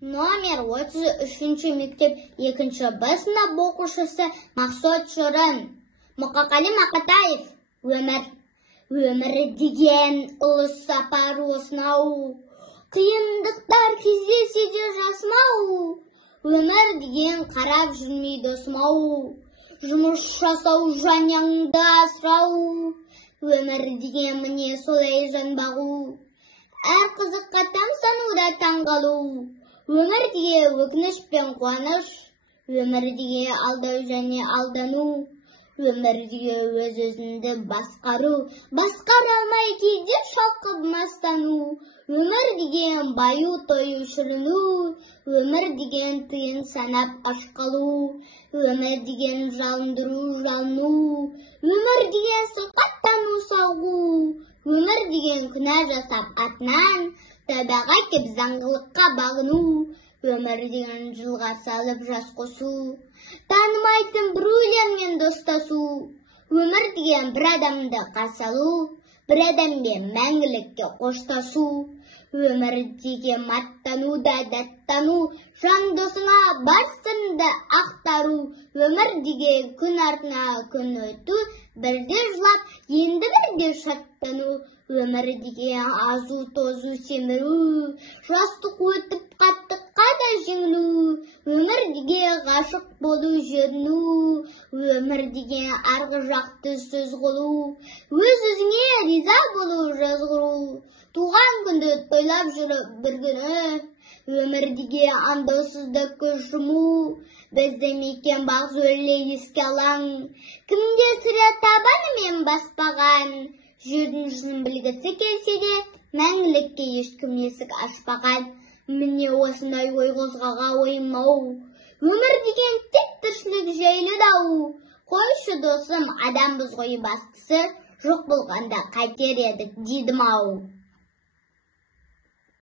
Номер 33 мектеп 2-ші Б сынып оқушысы Мақсат Шырын. Мұқағали Мақатаев. Өмір деген ұлыс сапар осынау. Қиындықтар кездесе де жасмау. Өмір деген қарап жүрмейді осмау. Жұмыс жасау жаныңды асырау. Өмір деген міне солай жан бағу. Әр қызыққа тамсануда таңғалу. Өмір деген өкініш пен қуаныш. Өмір деген алдау және алдану. Өмір деген өз-өзіңді басқара алмай кейде шалқып мастану. Өмір деген баю тою шіріну. Өмір деген тиын санап аш қалу. Өмір деген жалыну. Өмір деген сырқаттану сауғу. Өмір деген күнә жасап атынан тәубаға кеп заңғылыққа бағыну. Өмір деген жылға салып жас қосу. Танымайтын біреулермен достасу. Өмір деген бір адамды қарсы алу. Бір адаммен мәңгілікке қоштасу. Өмір деген маттану да даттану. Жан досыңа бар сырыңды ақтару. Өмір деген күн артына күн өту. Бірде жылап, енді бірде шаттану. Өмір деген азу тозу семіру. Жастық өтіп қаттыққа да жеңілу. Өмір деген ғашық болу жеріну. Өмір деген арғы жақты сөз қылу. Өз-өзіңе риза болу жазғыру. Туған күнді тойлап жүріп бір күні. Өмір деген аңдаусызда көз жұму. Бізді мекен бақ зөрлей еске алаң. Кімде сірә табанымен баспаған. Жүрдің жүзін білгісі келсе де, мәңгілікке ешкім есік ашпаған. Міне осындай ой қозғаға оймау. Өмір деген тек тіршілік жайлы дау. Қойшы досым, адамбыз ғой бастысы, жоқ болғанда қайтер едік дедім ау.